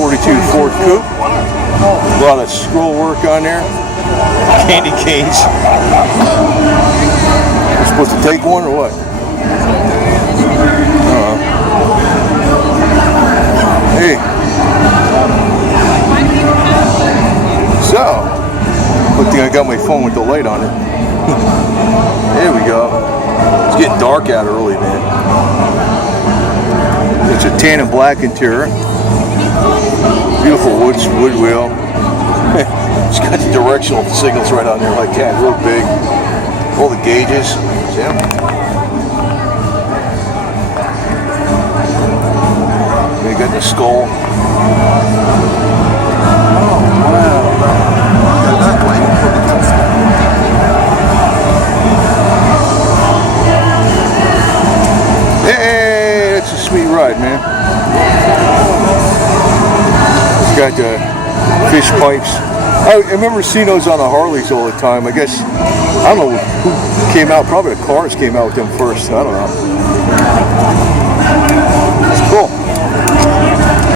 42 Ford Coupe. A lot of scroll work on there. Candy canes. You're supposed to take one or what? Hey. So, good thing I got my phone with the light on it. There we go. It's getting dark out early, man. It's a tan and black interior. Beautiful wood wheel. It's got the directional signals right on there like that, real big. All the gauges. See them? You got the skull. Hey, that's a sweet ride, man. It's got the fish pipes. I remember seeing those on the Harleys all the time. I guess, I don't know who came out, probably the cars came out with them first. I don't know.